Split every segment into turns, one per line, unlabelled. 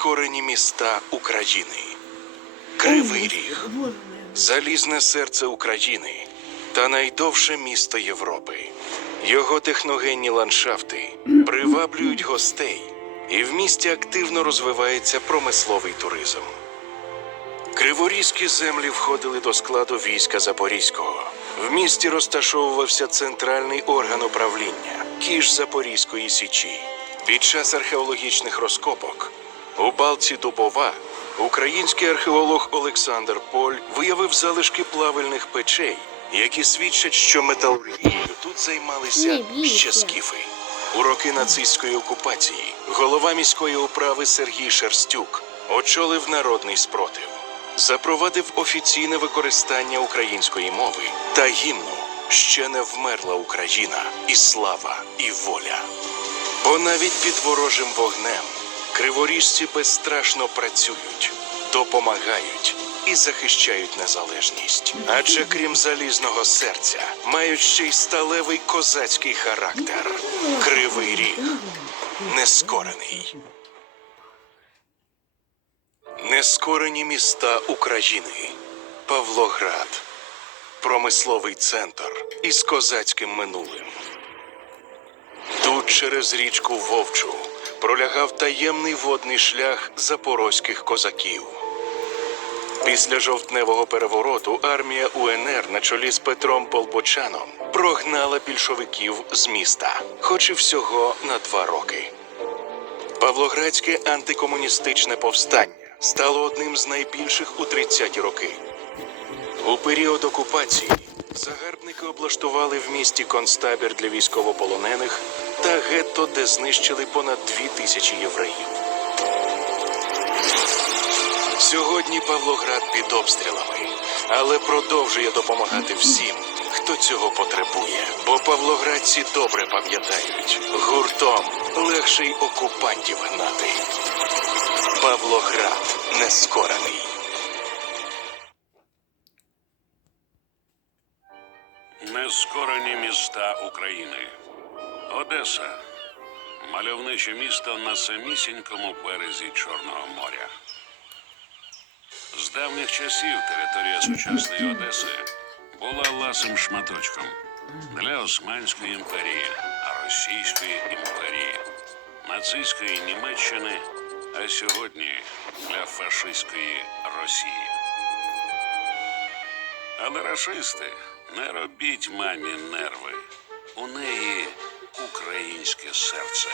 Нескорені міста України. Кривий Ріг, залізне серце України та найдовше місто Європи. Його техногенні ландшафти приваблюють гостей, і в місті активно розвивається промисловий туризм. Криворізькі землі входили до складу війська Запорізького. В місті розташовувався центральний орган управління Кіш Запорізької Січі. Під час археологічних розкопок у балці Дубова український археолог Олександр Поль виявив залишки плавильних печей, які свідчать, що металургією тут займалися ще скіфи. У роки нацистської окупації голова міської управи Сергій Шерстюк очолив народний спротив, запровадив офіційне використання української мови та гімну Ще не вмерла Україна, і слава, і воля. Бо навіть під ворожим вогнем криворіжці безстрашно працюють, допомагають і захищають незалежність. Адже крім залізного серця, мають ще й сталевий козацький характер. Кривий ріг нескорений. Нескорені міста України. Павлоград. Промисловий центр із козацьким минулим. Тут через річку Вовчу пролягав таємний водний шлях запорозьких козаків. Після жовтневого перевороту армія УНР на чолі з Петром Болбочаном прогнала більшовиків з міста, хоч і всього на два роки. Павлоградське антикомуністичне повстання стало одним з найбільших у 30-ті роки. У період окупації загарбники облаштували в місті концтабір для військовополонених та гетто, де знищили понад дві тисячі євреїв. Сьогодні Павлоград під обстрілами, але продовжує допомагати всім, хто цього потребує. Бо павлоградці добре пам'ятають, гуртом легше й окупантів гнати. Павлоград нескорений.
Нескорені міста України. Одеса. Мальовниче місто на самісінькому березі Чорного моря. З давніх часів територія сучасної Одеси була ласим шматочком для Османської імперії, Російської імперії, нацистської Німеччини, а сьогодні для фашистської Росії. Але рашисти, не робіть мамі нерви. У неї українське серце.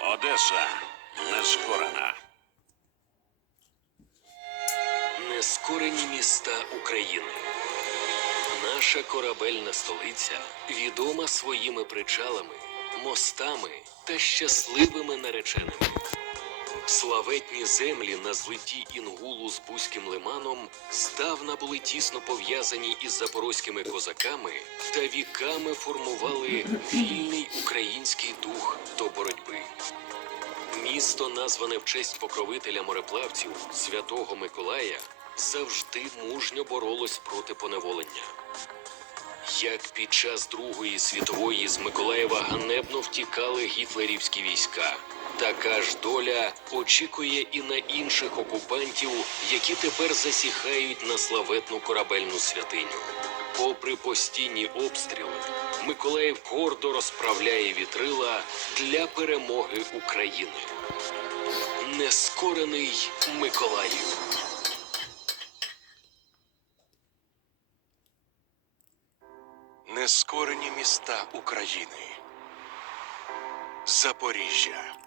Одеса нескорена.
Нескорені міста України. Наша корабельна столиця відома своїми причалами, мостами та щасливими нареченими. Славетні землі на злиті Інгулу з Бузьким лиманом здавна були тісно пов'язані із запорозькими козаками та віками формували вільний український дух до боротьби. Місто, назване в честь покровителя мореплавців святого Миколая, завжди мужньо боролось проти поневолення. Як під час Другої світової з Миколаєва ганебно втікали гітлерівські війська, така ж доля очікує і на інших окупантів, які тепер засіхають на славетну корабельну святиню. Попри постійні обстріли, Миколаїв гордо розправляє вітрила для перемоги України. Нескорений Миколаїв.
Нескорені міста України. Запоріжжя.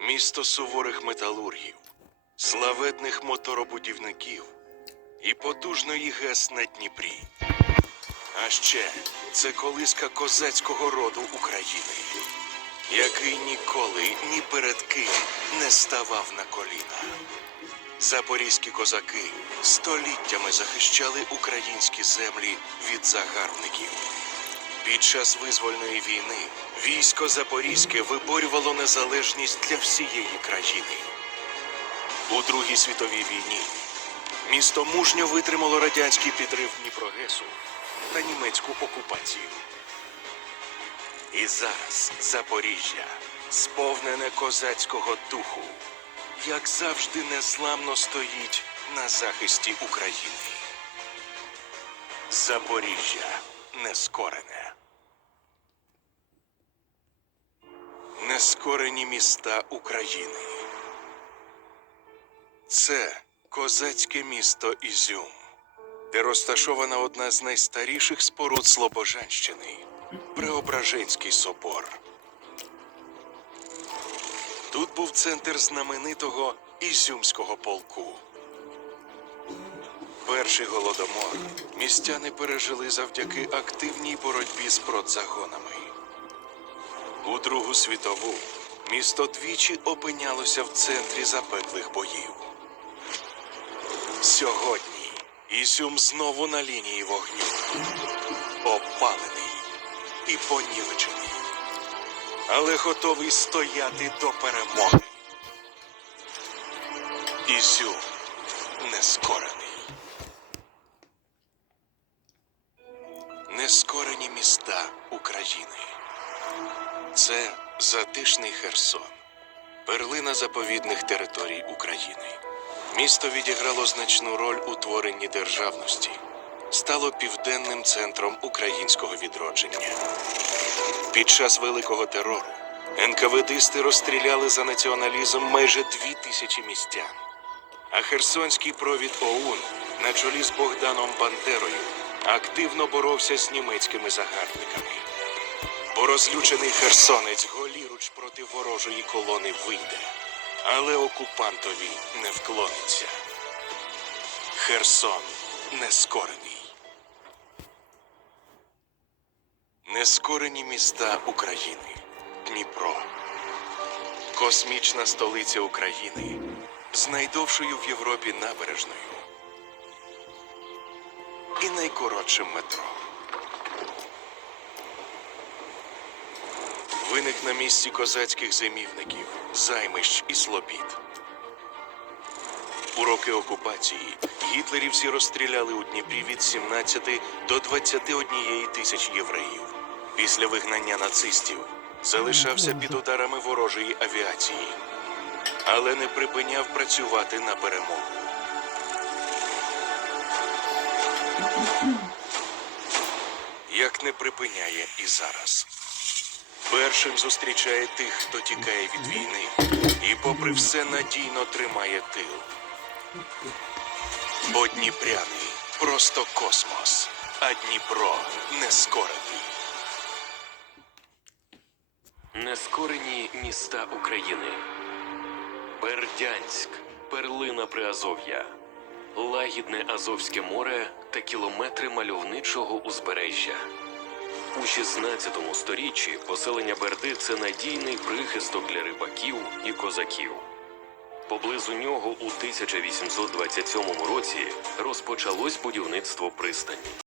Місто суворих металургів, славетних моторобудівників і потужної ГЕС на Дніпрі. А ще це колиска козацького роду України, який ніколи ні перед ким не ставав на коліна. Запорізькі козаки століттями захищали українські землі від загарбників. Під час визвольної війни військо Запорізьке виборювало незалежність для всієї країни. У Другій світовій війні місто мужньо витримало радянський підрив Дніпрогесу та німецьку окупацію. І зараз Запоріжжя сповнене козацького духу, як завжди незламно стоїть на захисті України. Запоріжжя нескорене. Нескорені міста України. Це козацьке місто Ізюм, де розташована одна з найстаріших споруд Слобожанщини Преображенський собор. Тут був центр знаменитого Ізюмського полку. Перший голодомор містяни пережили завдяки активній боротьбі з продзагонами. У Другу світову місто двічі опинялося в центрі запеклих боїв. Сьогодні Ізюм знову на лінії вогню, опалений і понівечений, але готовий стояти до перемоги. Ізюм нескорений. Міста України. Це затишний Херсон, перлина заповідних територій України. Місто відіграло значну роль у творенні державності, стало південним центром українського відродження. Під час великого терору НКВДисти розстріляли за націоналізм майже дві тисячі містян. А Херсонський провід ОУН на чолі з Богданом Бандерою активно боровся з німецькими загарбниками. Бо розлючений херсонець голіруч проти ворожої колони вийде, але окупантові не вклониться. Херсон нескорений. Нескорені міста України. Дніпро. Космічна столиця України з найдовшою в Європі набережною і найкоротшим метро. Виник на місці козацьких зимівників, займищ і слобід. У роки окупації гітлерівці розстріляли у Дніпрі від 17 до 21 тисяч євреїв. Після вигнання нацистів залишався під ударами ворожої авіації, але не припиняв працювати на перемогу. Як не припиняє і зараз. Першим зустрічає тих, хто тікає від війни, і, попри все, надійно тримає тил. Бо Дніпряний просто космос, а Дніпро нескорений.
Нескорені міста України. Бердянськ, перлина Приазов'я, лагідне Азовське море та кілометри мальовничого узбережжя. У 16 сторіччі поселення Берди це надійний прихисток для рибаків і козаків. Поблизу нього у 1827 році розпочалось будівництво пристані.